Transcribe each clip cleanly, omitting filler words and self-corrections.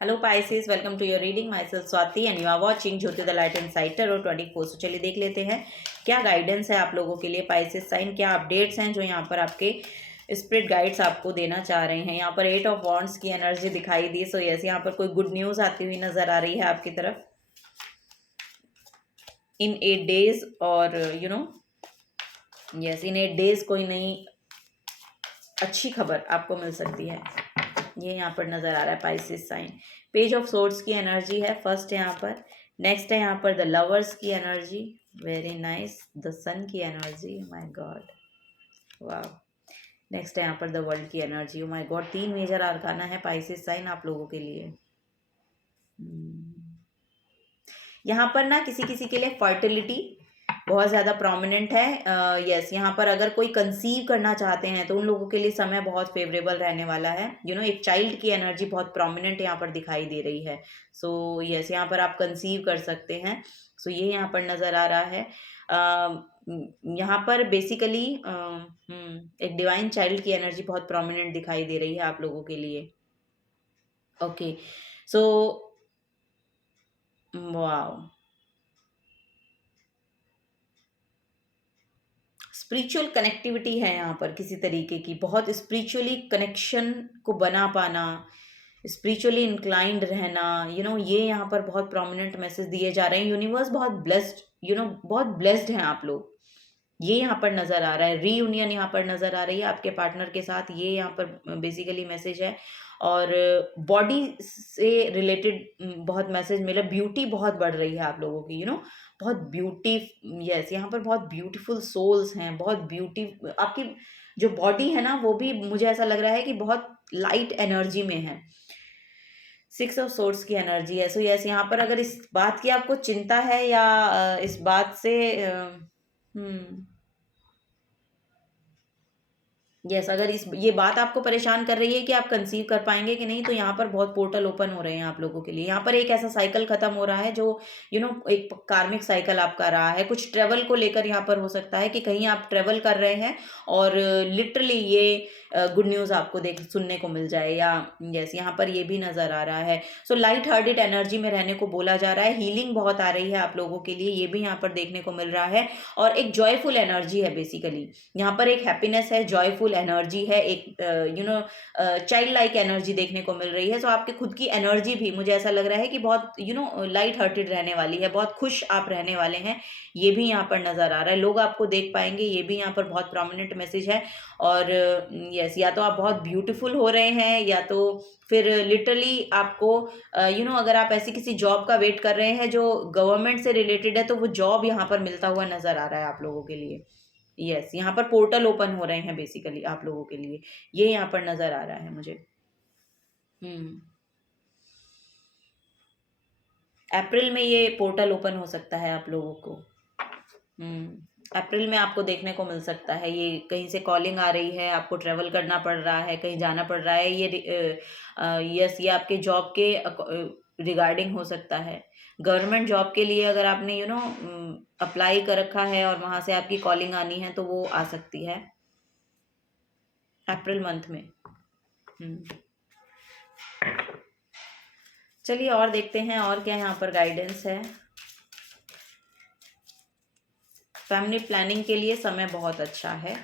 Hello Pisces, welcome to your reading. Myself Swati and you are watching Jyoti the light and साइटर और 24। तो चलिए देख लेते हैं क्या गाइडेंस है आप लोगों के लिए Pisces साइन, क्या अपडेट्स हैं जो यहाँ पर आपके स्पिरिट गाइड्स आपको देना चाह रहे हैं। यहाँ पर 8 ऑफ वॉन्ड्स की एनर्जी दिखाई दी। सो यस, यहाँ पर कोई गुड न्यूज़ आती हुई नजर आ रही है आपकी तरफ इन 8 डेज, और यस इन 8 डेज कोई नई अच्छी खबर आपको मिल सकती है। ये यहाँ पर नजर आ रहा है Pisces sign. Page of swords की एनर्जी है फर्स्ट यहाँ पर। नेक्स्ट है यहाँ पर द लवर्स की energy, very nice. The sun की एनर्जी, माय गॉड, वाह। नेक्स्ट है यहाँ पर द वर्ल्ड की energy, my god. 3 major arcana है पाइसेस साइन आप लोगों के लिए। यहाँ पर ना किसी किसी के लिए फर्टिलिटी बहुत ज़्यादा प्रोमिनेंट है। यस यहाँ पर अगर कोई कंसीव करना चाहते हैं तो उन लोगों के लिए समय बहुत फेवरेबल रहने वाला है। एक चाइल्ड की एनर्जी बहुत प्रोमिनेंट यहाँ पर दिखाई दे रही है। सो यस यहाँ पर आप कंसीव कर सकते हैं। सो ये यहाँ पर नज़र आ रहा है। यहाँ पर बेसिकली एक डिवाइन चाइल्ड की एनर्जी बहुत प्रोमिनेंट दिखाई दे रही है आप लोगों के लिए। Okay, so wow, spiritual connectivity है यहाँ पर किसी तरीके की, बहुत स्पिरिचुअली कनेक्शन को बना पाना, स्पिरिचुअली इंक्लाइंड रहना, ये यहाँ पर बहुत प्रोमिनेंट मैसेज दिए जा रहे हैं। यूनिवर्स बहुत ब्लेस्ड, बहुत ब्लेस्ड हैं आप लोग, ये यहाँ पर नज़र आ रहा है। रीयूनियन यहाँ पर नज़र आ रही है आपके पार्टनर के साथ, ये यहाँ पर बेसिकली मैसेज है। और बॉडी से रिलेटेड बहुत मैसेज मिला। ब्यूटी बहुत बढ़ रही है आप लोगों की, बहुत ब्यूटी। यस यहाँ पर बहुत ब्यूटीफुल सोल्स हैं, बहुत ब्यूटी। आपकी जो बॉडी है ना वो भी मुझे ऐसा लग रहा है कि बहुत लाइट एनर्जी में है। 6 ऑफ सोर्ड्स की एनर्जी है। सो यस यहाँ पर अगर इस बात की आपको चिंता है या इस बात से यस अगर ये बात आपको परेशान कर रही है कि आप कंसीव कर पाएंगे कि नहीं, तो यहाँ पर बहुत पोर्टल ओपन हो रहे हैं आप लोगों के लिए। यहाँ पर एक ऐसा साइकिल खत्म हो रहा है जो एक कार्मिक साइकिल आपका रहा है। कुछ ट्रेवल को लेकर यहाँ पर हो सकता है कि कहीं आप ट्रेवल कर रहे हैं और लिटरली ये गुड न्यूज़ आपको सुनने को मिल जाए, या यस यहाँ पर ये भी नज़र आ रहा है। सो लाइट हार्टेड एनर्जी में रहने को बोला जा रहा है। हीलिंग बहुत आ रही है आप लोगों के लिए, ये भी यहाँ पर देखने को मिल रहा है। और एक जॉयफुल एनर्जी है बेसिकली यहाँ पर, एक हैप्पीनेस है, जॉयफुल एनर्जी है, एक चाइल्ड लाइक एनर्जी देखने को मिल रही है। सो आपकी खुद की एनर्जी भी मुझे ऐसा लग रहा है कि बहुत लाइट हार्टेड रहने वाली है, बहुत खुश आप रहने वाले हैं, ये भी यहाँ पर नज़र आ रहा है। लोग आपको देख पाएंगे, ये भी यहाँ पर बहुत प्रोमिनेंट मैसेज है। और यस या तो आप बहुत ब्यूटीफुल हो रहे हैं, या तो फिर लिटरली आपको अगर आप ऐसी किसी जॉब का वेट कर रहे हैं जो गवर्नमेंट से रिलेटेड है, तो वो जॉब यहाँ पर मिलता हुआ नज़र आ रहा है आप लोगों के लिए। यस यहाँ पर पोर्टल ओपन हो रहे हैं बेसिकली आप लोगों के लिए, ये यहाँ पर नज़र आ रहा है मुझे। अप्रैल में ये पोर्टल ओपन हो सकता है आप लोगों को। अप्रैल में आपको देखने को मिल सकता है, ये कहीं से कॉलिंग आ रही है, आपको ट्रेवल करना पड़ रहा है, कहीं जाना पड़ रहा है। यस ये आपके जॉब के रिगार्डिंग हो सकता है। गवर्नमेंट जॉब के लिए अगर आपने अप्लाई कर रखा है और वहाँ से आपकी कॉलिंग आनी है तो वो आ सकती है अप्रैल मंथ में। चलिए और देखते हैं और क्या यहाँ पर गाइडेंस है। फैमिली प्लानिंग के लिए समय बहुत अच्छा है,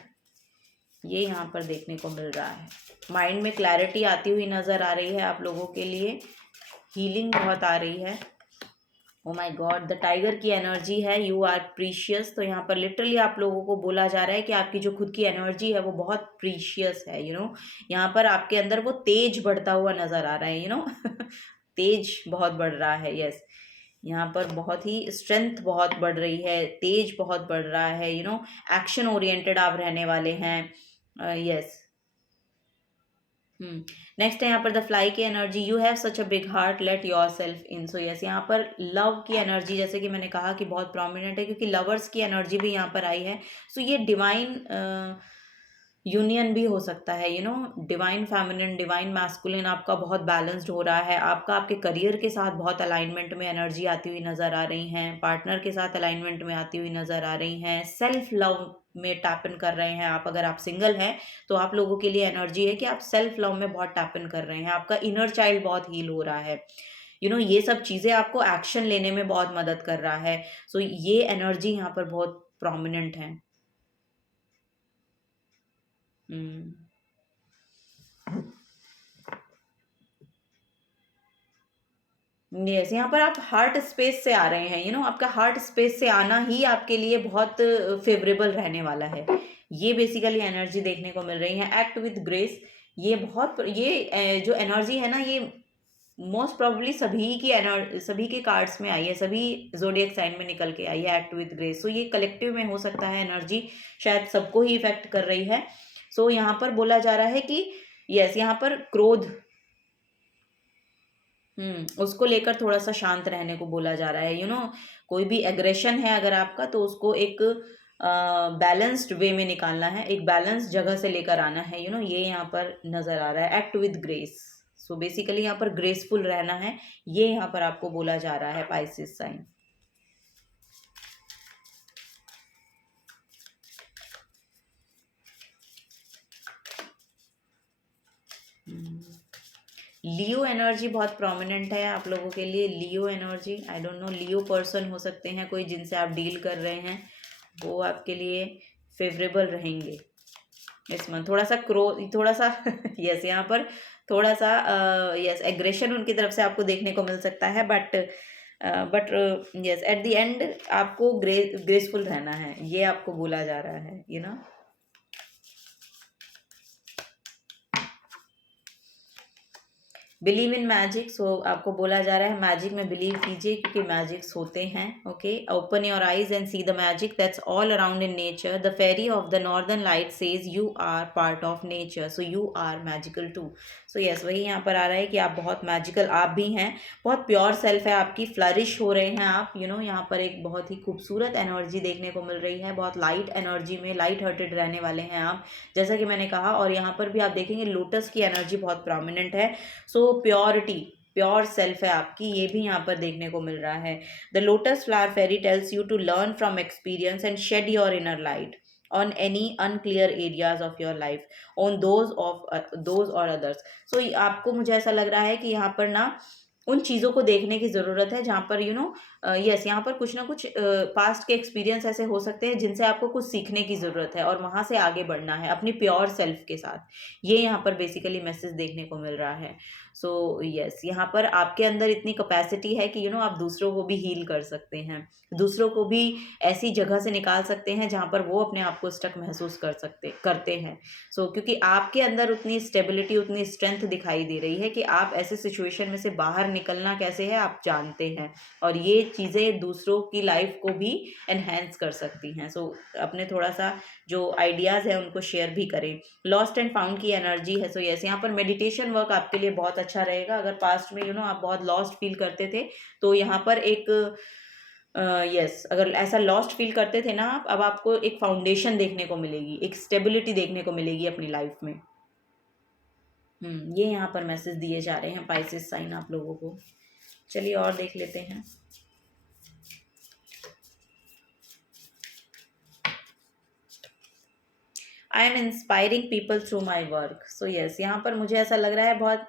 ये यहाँ पर देखने को मिल रहा है। माइंड में क्लैरिटी आती हुई नज़र आ रही है आप लोगों के लिए। हीलिंग बहुत आ रही है। Oh my God, the tiger की एनर्जी है, यू आर प्रीशियस। तो यहाँ पर लिटरली आप लोगों को बोला जा रहा है कि आपकी जो खुद की एनर्जी है वो बहुत प्रीशियस है। यहाँ पर आपके अंदर वो तेज बढ़ता हुआ नज़र आ रहा है। तेज बहुत बढ़ रहा है। यस यहाँ पर बहुत ही स्ट्रेंथ बहुत बढ़ रही है, तेज बहुत बढ़ रहा है। एक्शन ओरिएंटेड आप रहने वाले हैं। यस नेक्स्ट है यहाँ पर द फ्लाई की energy, you have such a big heart, let your self in. So yes यहाँ पर लव की एनर्जी, जैसे कि मैंने कहा कि बहुत प्रोमिनेंट है क्योंकि लवर्स की एनर्जी भी यहाँ पर आई है। सो ये डिवाइन यूनियन भी हो सकता है। डिवाइन फेमिनिन, डिवाइन मैस्कुलिन आपका बहुत बैलेंस्ड हो रहा है। आपका आपके करियर के साथ बहुत अलाइनमेंट में एनर्जी आती हुई नज़र आ रही हैं, पार्टनर के साथ अलाइनमेंट में आती हुई नज़र आ रही हैं, सेल्फ लव में टैप इन कर रहे हैं आप। अगर आप सिंगल हैं तो आप लोगों के लिए एनर्जी है कि आप सेल्फ लव में बहुत टैप इन कर रहे हैं, आपका इनर चाइल्ड बहुत हील हो रहा है। ये सब चीज़ें आपको एक्शन लेने में बहुत मदद कर रहा है। सो ये एनर्जी यहाँ पर बहुत प्रोमिनेंट है। हम्म। यस, यहाँ पर आप हार्ट स्पेस से आ रहे हैं, आपका हार्ट स्पेस से आना ही आपके लिए बहुत फेवरेबल रहने वाला है। ये बेसिकली एनर्जी देखने को मिल रही है। एक्ट विद ग्रेस, ये जो एनर्जी है ना, ये मोस्ट प्रोबेबली सभी के कार्ड्स में आई है, सभी जोडियक साइन में निकल के आई है एक्ट विद ग्रेस। सो ये कलेक्टिव में हो सकता है एनर्जी, शायद सबको ही इफेक्ट कर रही है। सो यहाँ पर बोला जा रहा है कि यस, यहाँ पर क्रोध, उसको लेकर थोड़ा सा शांत रहने को बोला जा रहा है। कोई भी एग्रेशन है अगर आपका, तो उसको एक बैलेंस्ड वे में निकालना है, एक बैलेंस जगह से लेकर आना है। ये यहाँ पर नजर आ रहा है, act with grace. So basically यहाँ पर ग्रेसफुल रहना है, ये यहाँ पर आपको बोला जा रहा है पाइसेस साइन। लियो एनर्जी बहुत प्रोमिनेंट है आप लोगों के लिए। Leo energy, I don't know, Leo person हो सकते हैं कोई जिनसे आप डील कर रहे हैं, वो आपके लिए फेवरेबल रहेंगे इस मंथ। थोड़ा सा यस, यहाँ पर थोड़ा सा यस एग्रेशन उनकी तरफ से आपको देखने को मिल सकता है, but yes at the end आपको ग्रेसफुल रहना है, ये आपको बोला जा रहा है। Believe in magic. सो आपको बोला जा रहा है मैजिक में बिलीव कीजिए, क्योंकि मैजिक्स होते हैं। Okay, open your eyes and see the magic that's all around in nature. The fairy of the northern light says you are part of nature, so you are magical too. So yes, वही यहाँ पर आ रहा है कि आप बहुत magical आप भी हैं, बहुत प्योर सेल्फ है आपकी, फ्लरिश हो रहे हैं आप। यहाँ पर एक बहुत ही खूबसूरत एनर्जी देखने को मिल रही है, बहुत लाइट एनर्जी में लाइट हार्टेड रहने वाले हैं आप, जैसा कि मैंने कहा। और यहाँ पर भी आप देखेंगे लोटस की एनर्जी बहुत प्रोमिनेंट है। सो प्योरिटी, प्योर सेल्फ है आपकी, ये भी यहाँ पर देखने को मिल रहा है। The lotus flower fairy tells you to learn from experience and shed your inner light on any unclear areas of your life, on those or others। so आपको, मुझे ऐसा लग रहा है कि यहाँ पर ना उन चीज़ों को देखने की ज़रूरत है जहाँ पर यस, यहाँ पर कुछ ना कुछ पास्ट के एक्सपीरियंस ऐसे हो सकते हैं जिनसे आपको कुछ सीखने की ज़रूरत है, और वहाँ से आगे बढ़ना है अपनी प्योर सेल्फ के साथ। ये यहाँ पर बेसिकली मैसेज देखने को मिल रहा है। सो यस, यहाँ पर आपके अंदर इतनी कैपेसिटी है कि आप दूसरों को भी हील कर सकते हैं, दूसरों को भी ऐसी जगह से निकाल सकते हैं जहाँ पर वो अपने आप को स्टक महसूस करते हैं। सो क्योंकि आपके अंदर उतनी स्टेबिलिटी, उतनी स्ट्रेंथ दिखाई दे रही है कि आप ऐसे सिचुएशन में से बाहर निकलना कैसे है आप जानते हैं, और ये चीज़ें दूसरों की लाइफ को भी एनहेंस कर सकती हैं। सो अपने थोड़ा सा जो आइडियाज़ है उनको शेयर भी करें। लॉस्ट एंड फाउंड की एनर्जी है। सो यस, यहाँ पर मेडिटेशन वर्क आपके लिए बहुत अच्छा रहेगा। अगर पास्ट में आप बहुत लॉस्ट फील करते थे, तो यहाँ पर एक यस, अगर ऐसा लॉस्ट फील करते थे ना आप, अब आपको एक फाउंडेशन देखने को मिलेगी, एक स्टेबिलिटी देखने को मिलेगी अपनी लाइफ में। ये यहाँ पर मैसेज दिए जा रहे हैं पाइसेस साइन आप लोगों को। चलिए और देख लेते हैं। I am inspiring people through my work. So yes, यहाँ पर मुझे ऐसा लग रहा है बहुत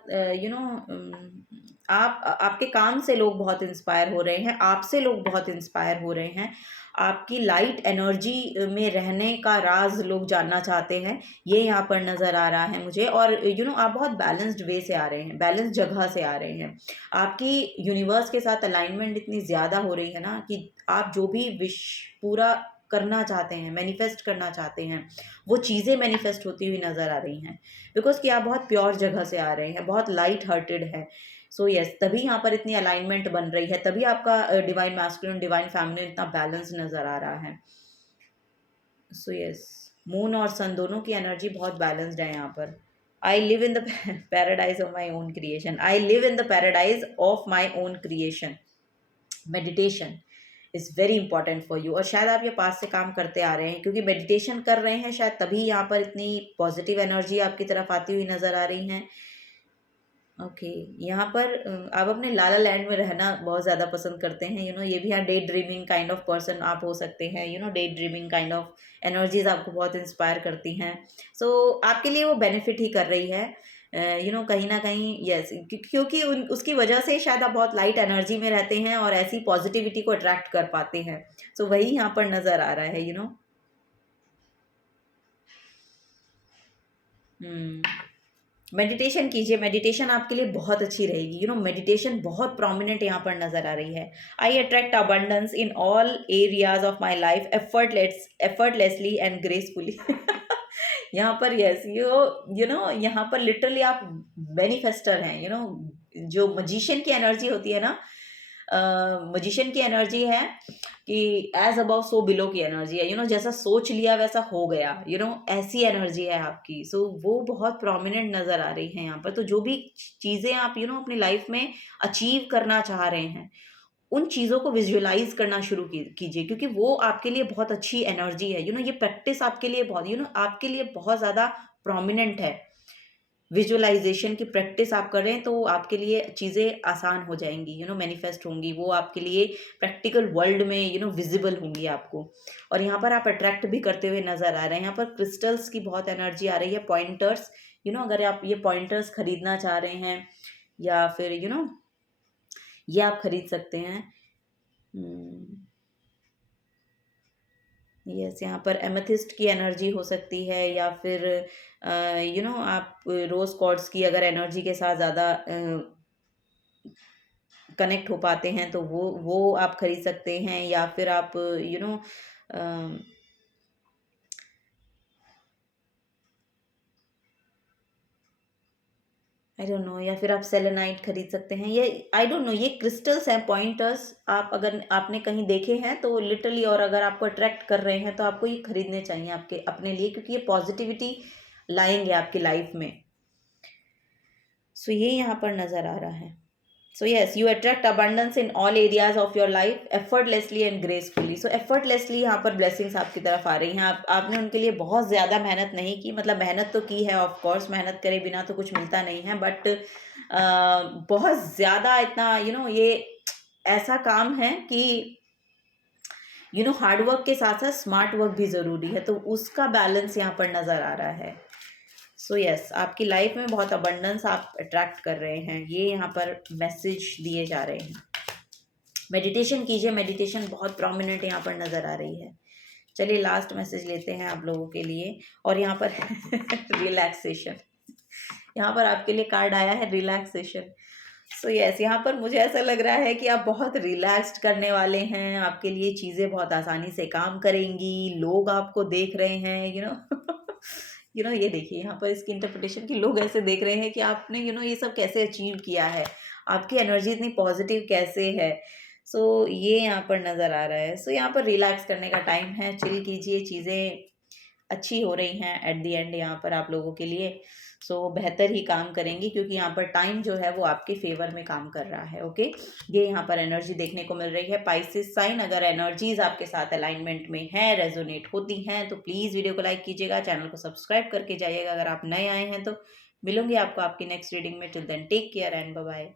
आपके काम से लोग बहुत इंस्पायर हो रहे हैं, आपसे लोग बहुत इंस्पायर हो रहे हैं, आपकी लाइट एनर्जी में रहने का राज लोग जानना चाहते हैं, ये यहाँ पर नज़र आ रहा है मुझे। और आप बहुत बैलेंस्ड वे से आ रहे हैं, बैलेंस जगह से आ रहे हैं। आपकी यूनिवर्स के साथ अलाइनमेंट इतनी ज़्यादा हो रही है ना कि आप जो भी विश पूरा करना चाहते हैं, मैनिफेस्ट करना चाहते हैं, वो चीज़ें मैनिफेस्ट होती हुई नज़र आ रही हैं, बिकॉज कि आप बहुत प्योर जगह से आ रहे हैं, बहुत लाइट हार्टेड है। सो यस, तभी यहाँ पर इतनी अलाइनमेंट बन रही है, तभी आपका डिवाइन मैस्कुलिन डिवाइन फेमिनिन इतना बैलेंस नज़र आ रहा है। सो यस, मून और सन दोनों की एनर्जी बहुत बैलेंस्ड है यहाँ पर। I live in the paradise of my own creation, I live in the paradise of my own creation. Meditation is very important for you, और शायद आप ये पास से काम करते आ रहे हैं, क्योंकि मेडिटेशन कर रहे हैं, शायद तभी यहाँ पर इतनी पॉजिटिव एनर्जी आपकी तरफ आती हुई नज़र आ रही हैं। ओके, यहाँ पर आप अपने लाला लैंड में रहना बहुत ज़्यादा पसंद करते हैं, ये भी यहाँ day dreaming kind of person आप हो सकते हैं, day dreaming kind of energies आपको बहुत इंस्पायर करती हैं। सो आपके लिए वो बेनिफिट ही कर रही है, कहीं ना कहीं, यस, क्योंकि उसकी वजह से शायद आप बहुत लाइट एनर्जी में रहते हैं और ऐसी पॉजिटिविटी को अट्रैक्ट कर पाते हैं। सो वही यहाँ पर नज़र आ रहा है, हम्म। मेडिटेशन कीजिए, मेडिटेशन आपके लिए बहुत अच्छी रहेगी, मेडिटेशन बहुत प्रोमिनेंट यहाँ पर नजर आ रही है। I attract abundance in all areas of my life effortlessly and gracefully. यहाँ पर यस, यहाँ पर लिटरली आप मैनिफेस्टर हैं, जो मजिशियन की एनर्जी होती है ना, मजिशियन की एनर्जी है कि एज अबव सो बिलो की एनर्जी है, जैसा सोच लिया वैसा हो गया, ऐसी एनर्जी है आपकी। सो वो बहुत प्रोमिनेंट नज़र आ रही है यहाँ पर। तो जो भी चीज़ें आप अपनी लाइफ में अचीव करना चाह रहे हैं, उन चीज़ों को विजुअलाइज करना शुरू कीजिए, क्योंकि वो आपके लिए बहुत अच्छी एनर्जी है। ये प्रैक्टिस आपके लिए बहुत आपके लिए बहुत ज़्यादा प्रोमिनेंट है। विजुअलाइजेशन की प्रैक्टिस आप कर रहे हैं तो आपके लिए चीज़ें आसान हो जाएंगी, मैनिफेस्ट होंगी, वो आपके लिए प्रैक्टिकल वर्ल्ड में विजिबल होंगी आपको। और यहाँ पर आप अट्रैक्ट भी करते हुए नज़र आ रहे हैं। यहाँ पर क्रिस्टल्स की बहुत एनर्जी आ रही है, पॉइंटर्स, अगर आप ये पॉइंटर्स खरीदना चाह रहे हैं या फिर ये आप खरीद सकते हैं। यस, यहाँ पर एमेथिस्ट की एनर्जी हो सकती है, या फिर आप रोज क्वार्ट्ज की अगर एनर्जी के साथ ज़्यादा कनेक्ट हो पाते हैं तो वो आप खरीद सकते हैं, या फिर आप आई डोंट नो, या फिर आप सेलेनाइट खरीद सकते हैं। ये आई डोंट नो, ये क्रिस्टल्स हैं, पॉइंटर्स। आप अगर आपने कहीं देखे हैं तो लिटरली, और अगर आपको अट्रैक्ट कर रहे हैं तो आपको ये खरीदने चाहिए आपके अपने लिए, क्योंकि ये पॉजिटिविटी लाएंगे आपकी लाइफ में। सो ये यहाँ पर नज़र आ रहा है। So yes, you attract abundance in all areas of your life effortlessly and gracefully. So effortlessly यहाँ पर ब्लेसिंग्स आपकी तरफ आ रही हैं। आपने उनके लिए बहुत ज़्यादा मेहनत नहीं की, मतलब मेहनत तो की है, ऑफ कोर्स मेहनत करे बिना तो कुछ मिलता नहीं है, बट बहुत ज़्यादा इतना ये ऐसा काम है कि हार्ड वर्क के साथ साथ स्मार्ट वर्क भी ज़रूरी है, तो उसका बैलेंस यहाँ पर नज़र आ रहा है। सो यस, आपकी लाइफ में बहुत अबंडेंस आप अट्रैक्ट कर रहे हैं, ये यहाँ पर मैसेज दिए जा रहे हैं। मेडिटेशन कीजिए, मेडिटेशन बहुत प्रोमिनेंट यहाँ पर नज़र आ रही है। चलिए लास्ट मैसेज लेते हैं आप लोगों के लिए, और यहाँ पर रिलैक्सेशन, यहाँ पर आपके लिए कार्ड आया है रिलैक्सेशन। सो यस, यहाँ पर मुझे ऐसा लग रहा है कि आप बहुत रिलैक्स्ड करने वाले हैं, आपके लिए चीज़ें बहुत आसानी से काम करेंगी, लोग आपको देख रहे हैं, ये देखिए यहाँ पर इसकी इंटरप्रिटेशन कि लोग ऐसे देख रहे हैं कि आपने ये सब कैसे अचीव किया है, आपकी एनर्जी इतनी पॉजिटिव कैसे है। सो ये यहाँ पर नज़र आ रहा है। सो यहाँ पर रिलैक्स करने का टाइम है, चिल कीजिए, चीज़ें अच्छी हो रही हैं एट द एंड यहाँ पर आप लोगों के लिए। सो बेहतर ही काम करेंगी, क्योंकि यहाँ पर टाइम जो है वो आपके फेवर में काम कर रहा है। ओके, ये यहाँ पर एनर्जी देखने को मिल रही है। पाइसेस साइन, अगर एनर्जीज आपके साथ अलाइनमेंट में है, रेजोनेट होती हैं, तो प्लीज़ वीडियो को लाइक कीजिएगा, चैनल को सब्सक्राइब करके जाइएगा अगर आप नए आए हैं तो। मिलूंगी आपको आपकी नेक्स्ट रीडिंग में। Till then take care and bye bye.